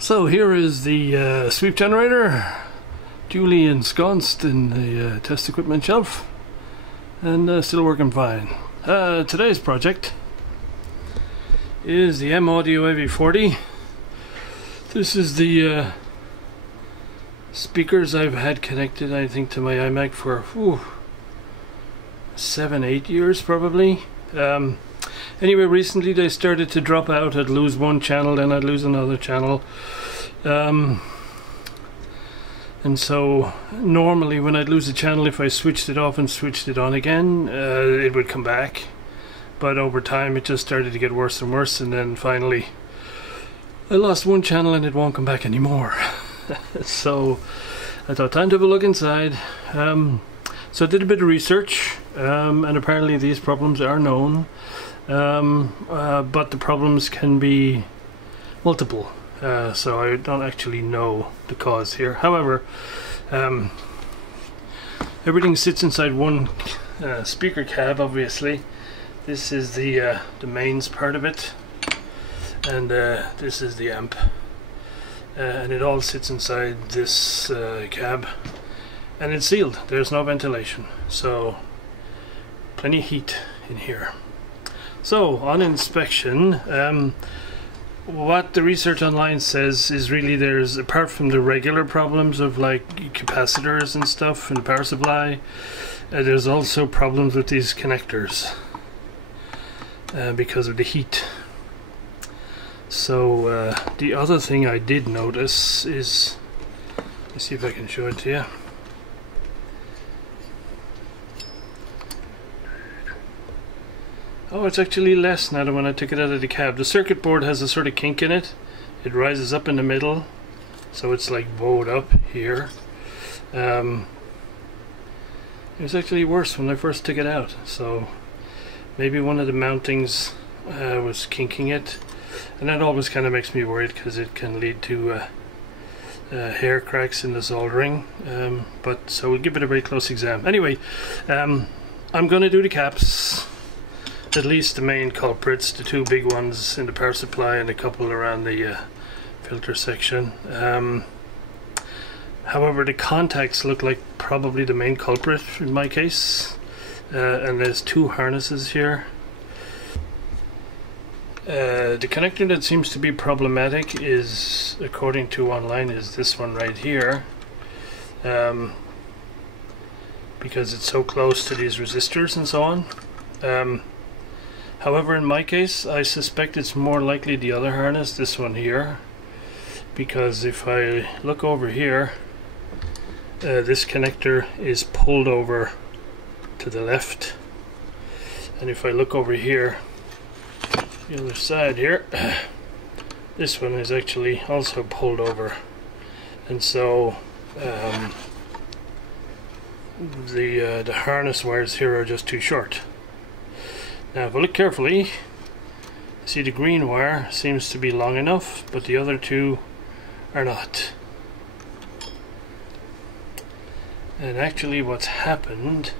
So here is the sweep generator, duly ensconced in the test equipment shelf, and still working fine. Today's project is the M-Audio AV40. This is the speakers I've had connected, I think, to my iMac for 7-8 years probably. Anyway, recently they started to drop out. I'd lose one channel, then I'd lose another channel. And so normally when I'd lose a channel, if I switched it off and switched it on again, it would come back. But over time it just started to get worse and worse, and then finally I lost one channel and it won't come back anymore. So I thought, time to have a look inside. So I did a bit of research, and apparently these problems are known, but the problems can be multiple, so I don't actually know the cause here. However, everything sits inside one speaker cab, obviously. This is the mains part of it, and this is the amp, and it all sits inside this cab. And it's sealed, there's no ventilation, so plenty of heat in here. So on inspection, what the research online says is really there's, apart from the regular problems of like capacitors and stuff and power supply, there's also problems with these connectors because of the heat. So the other thing I did notice is, let's see if I can show it to you. Oh, it's actually less now than when I took it out of the cab. The circuit board has a sort of kink in it. It rises up in the middle, so it's like bowed up here. It was actually worse when I first took it out, so maybe one of the mountings was kinking it, and that always kind of makes me worried because it can lead to hair cracks in the soldering. But so we'll give it a very close exam. Anyway, I'm going to do the caps. At least the main culprits, the two big ones in the power supply and a couple around the filter section. However, the contacts look like probably the main culprit in my case, and there's two harnesses here. The connector that seems to be problematic is, according to online, is this one right here, because it's so close to these resistors and so on. However, in my case, I suspect it's more likely the other harness, this one here, because if I look over here, this connector is pulled over to the left, and if I look over here, the other side here, this one is actually also pulled over, and so the harness wires here are just too short. Now if I look carefully, see the green wire seems to be long enough, but the other two are not. And actually what's happened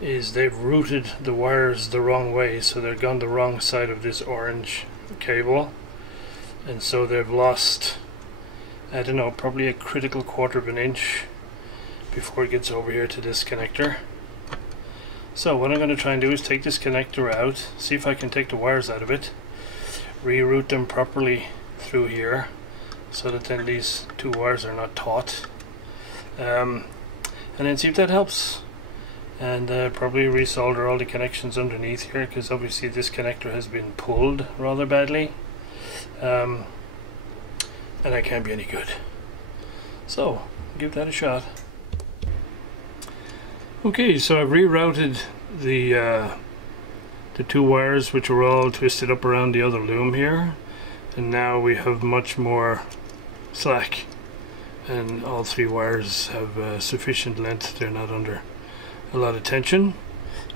is they've routed the wires the wrong way, so they've gone the wrong side of this orange cable, and so they've lost, I don't know, probably a critical 1/4 of an inch before it gets over here to this connector. So what I'm going to try and do is take this connector out, see if I can take the wires out of it, reroute them properly through here so that then these two wires are not taut, and then see if that helps, and probably resolder all the connections underneath here, because obviously this connector has been pulled rather badly, and that can't be any good. So give that a shot. Okay, so I've rerouted the two wires, which were all twisted up around the other loom here, and now we have much more slack, and all three wires have sufficient length. They're not under a lot of tension.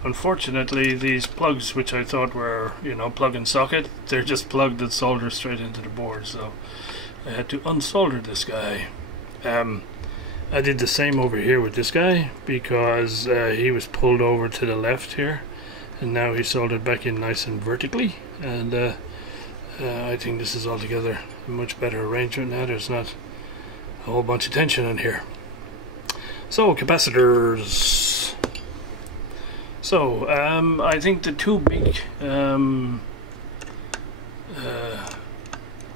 Unfortunately, these plugs, which I thought were, you know, plug and socket, they're just plugged and soldered straight into the board, so I had to unsolder this guy. I did the same over here with this guy, because he was pulled over to the left here, and now he's soldered back in nice and vertically, and I think this is altogether a much better arrangement now. There's not a whole bunch of tension in here. So, capacitors. So, I think the two big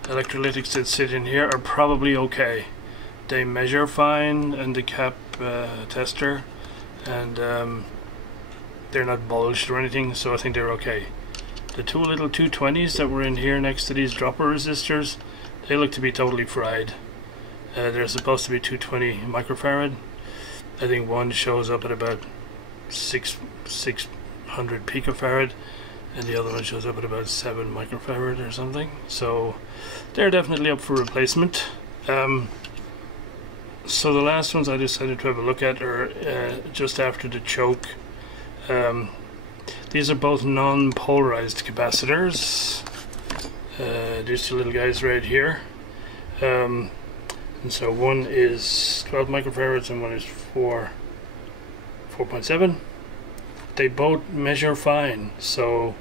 electrolytics that sit in here are probably okay. They measure fine in the cap tester, and they're not bulged or anything, so I think they're okay. The two little 220s that were in here next to these dropper resistors, they look to be totally fried. They're supposed to be 220 microfarad. I think one shows up at about 600 picofarad, and the other one shows up at about 7 microfarad or something. So they're definitely up for replacement. So the last ones I decided to have a look at are just after the choke. These are both non-polarized capacitors. These two little guys right here. And so one is 12 microfarads and one is 4.7. They both measure fine. So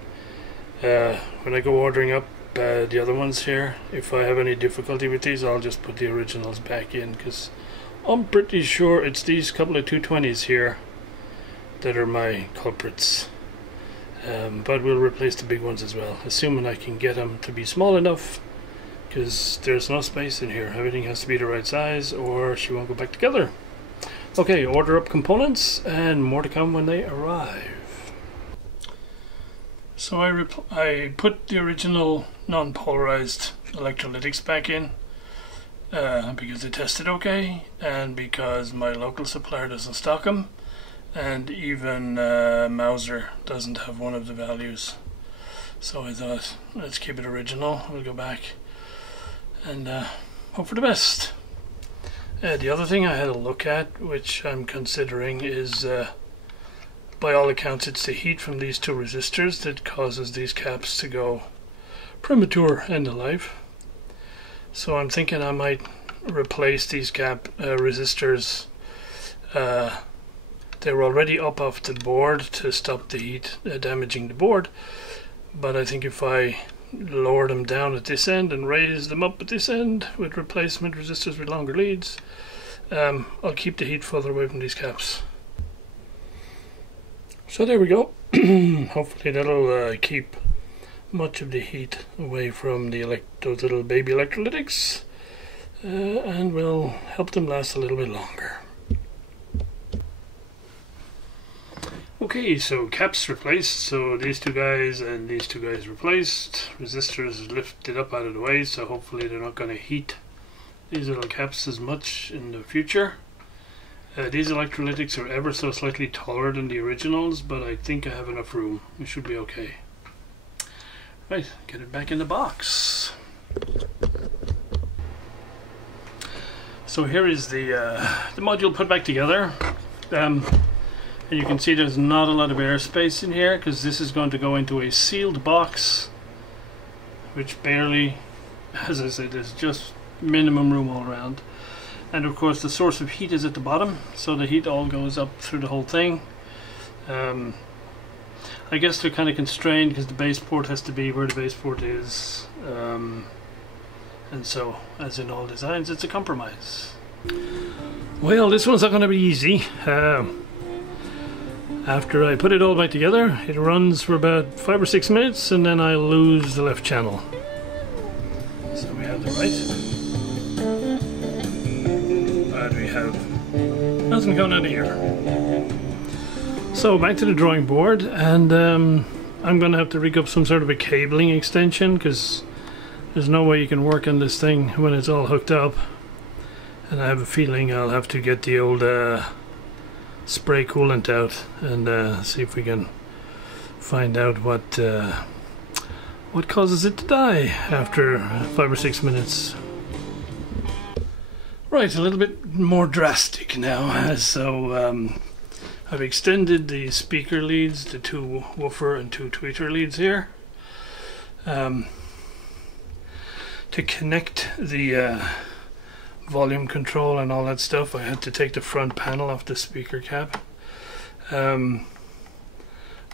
when I go ordering up the other ones here, if I have any difficulty with these, I'll just put the originals back in, because I'm pretty sure it's these couple of 220s here that are my culprits. But we'll replace the big ones as well, assuming I can get them to be small enough, because there's no space in here. Everything has to be the right size or she won't go back together. Okay, order up components, and more to come when they arrive. So I put the original non-polarized electrolytics back in because they tested okay, and because my local supplier doesn't stock them, and even Mauser doesn't have one of the values. So I thought, let's keep it original. We'll go back and hope for the best. The other thing I had a look at, which I'm considering, is by all accounts it's the heat from these two resistors that causes these caps to go premature end of life. So I'm thinking I might replace these cap resistors. They're already up off the board to stop the heat damaging the board, but I think if I lower them down at this end and raise them up at this end with replacement resistors with longer leads, I'll keep the heat further away from these caps. So there we go. Hopefully that'll keep much of the heat away from the those little baby electrolytics, and will help them last a little bit longer. Okay, so caps replaced. So these two guys and these two guys replaced. Resistors lifted up out of the way, so hopefully they're not going to heat these little caps as much in the future. These electrolytics are ever so slightly taller than the originals, but I think I have enough room. We should be okay. Right, get it back in the box. So here is the module put back together. And you can see there's not a lot of airspace in here, because this is going to go into a sealed box, which barely, as I said, there's just minimum room all around. And of course the source of heat is at the bottom, so the heat all goes up through the whole thing. I guess they're kind of constrained because the base port has to be where the base port is, and so, as in all designs, it's a compromise. Well, this one's not going to be easy. After I put it all back together, it runs for about 5 or 6 minutes, and then I lose the left channel. So we have the right, and we have nothing coming out of here. So back to the drawing board, and I'm going to have to rig up some sort of a cabling extension, because there's no way you can work on this thing when it's all hooked up. And I have a feeling I'll have to get the old spray coolant out and see if we can find out what causes it to die after 5 or 6 minutes. Right, a little bit more drastic now. So I've extended the speaker leads, the 2 woofer and 2 tweeter leads here. To connect the volume control and all that stuff, I had to take the front panel off the speaker cap,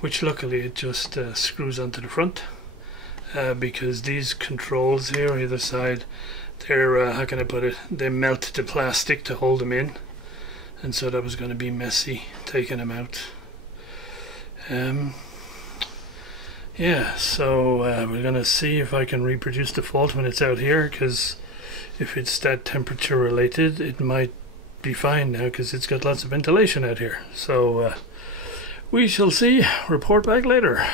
which luckily it just screws onto the front. because these controls here on either side, they're how can I put it, they melt the plastic to hold them in, and so that was going to be messy taking them out. Yeah, so we're going to see if I can reproduce the fault when it's out here, because if it's that temperature related, it might be fine now because it's got lots of ventilation out here. So we shall see. Report back later.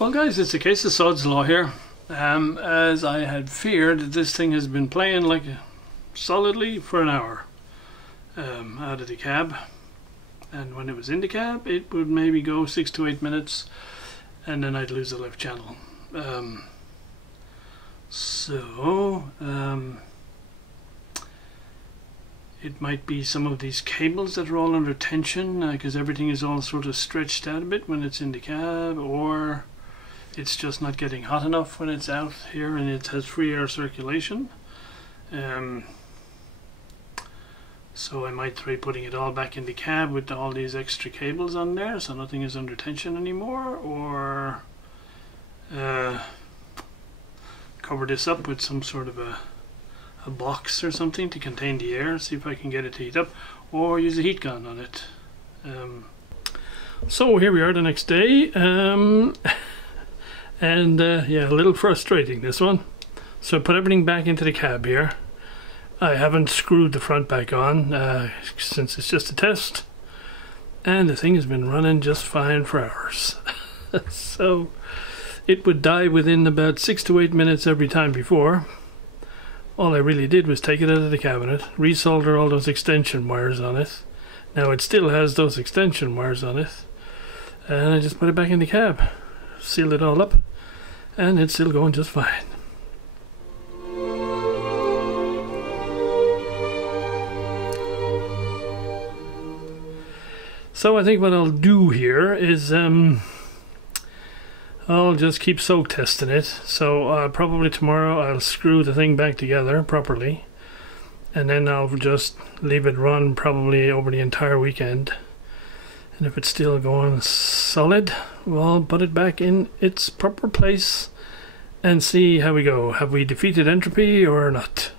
Well guys, it's a case of sod's law here. As I had feared, this thing has been playing like solidly for an hour out of the cab. And when it was in the cab, it would maybe go 6 to 8 minutes, and then I'd lose the left channel. It might be some of these cables that are all under tension, because everything is all sort of stretched out a bit when it's in the cab, or it's just not getting hot enough when it's out here and it has free air circulation. So I might try putting it all back in the cab with all these extra cables on there so nothing is under tension anymore, or cover this up with some sort of a box or something to contain the air, see if I can get it to heat up, or use a heat gun on it. So here we are the next day, and yeah, a little frustrating, this one. So I put everything back into the cab here. I haven't screwed the front back on since it's just a test, and the thing has been running just fine for hours. So it would die within about 6 to 8 minutes every time before. All I really did was take it out of the cabinet, resolder all those extension wires on it. Now it still has those extension wires on it, and I just put it back in the cab, sealed it all up, and it's still going just fine. So I think what I'll do here is I'll just keep soak testing it. So probably tomorrow I'll screw the thing back together properly, and then I'll just leave it run probably over the entire weekend. And if it's still going solid, we'll put it back in its proper place and see how we go. Have we defeated entropy or not?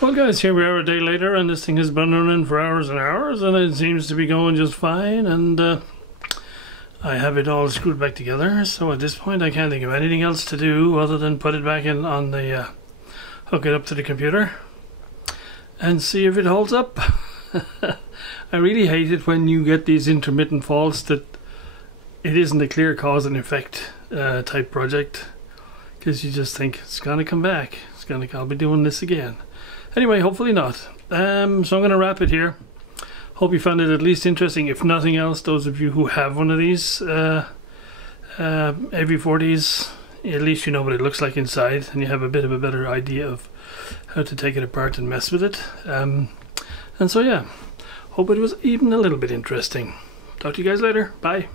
Well guys, here we are a day later, and this thing has been running for hours and hours, and it seems to be going just fine, and I have it all screwed back together. So at this point I can't think of anything else to do other than put it back in on the hook it up to the computer and see if it holds up. I really hate it when you get these intermittent faults that it isn't a clear cause and effect type project, because you just think it's gonna come back, I'll be doing this again. Anyway, hopefully not. So I'm going to wrap it here. Hope you found it at least interesting. If nothing else, those of you who have one of these AV40s, at least you know what it looks like inside, and you have a bit of a better idea of how to take it apart and mess with it. And so yeah, hope it was even a little bit interesting. Talk to you guys later. Bye.